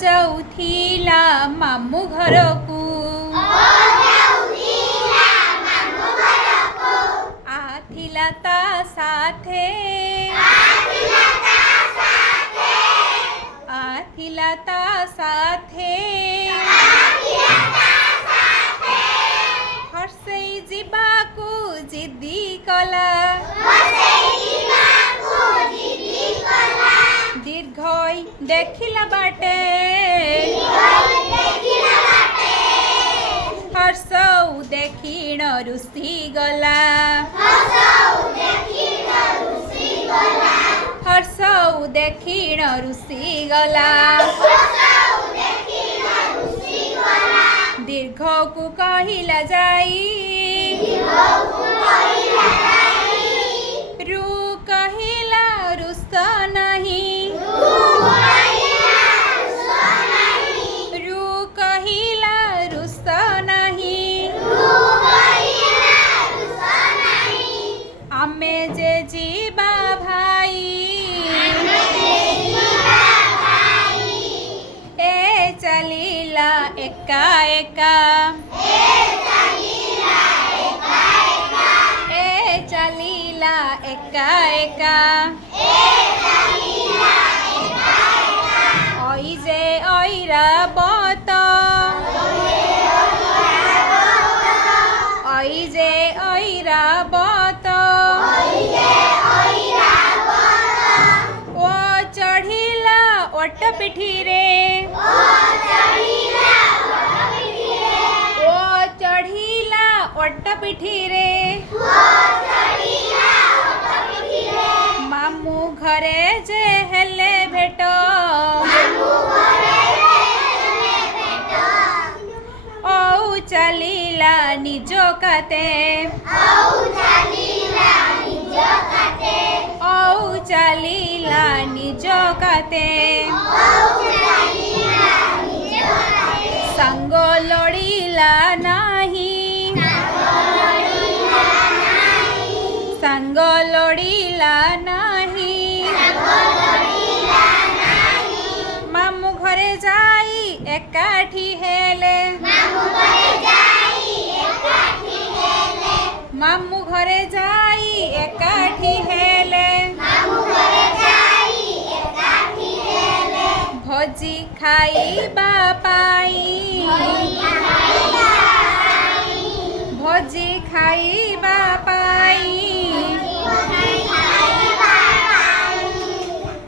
जाउथिला मामू घरकू आथिला ता साथे आथिला ता साथे हर्षेई जिबाकू जिद्दी कला दीर्घई देखिला बाटे हर्षौ देखिण रुसी गला हर्षौ देखिण रुसी गला दीर्घ को कहिला जाई रु कहिला रुस नहीं रु कहिला रुस नहीं आमे जे जीवा भाई ए चलीला एका एका ए चलीला एका एका ओई जे ओइरा बत ओई जे ओइरा बत ओ चढ़िला ओट पिठी रे ओ चढ़िला ओट पिठी रे मामू घरे जे हेले भेट औ चलीला निजो काते औ चलीला निजो काते संग लड़ीला नाही संग लड़ीला नाही मामू घरे जाई एकाठी हेले मामू घरे जाई एकाठी हेले भोजी खाइबा पाई भोजी खाइबा पाई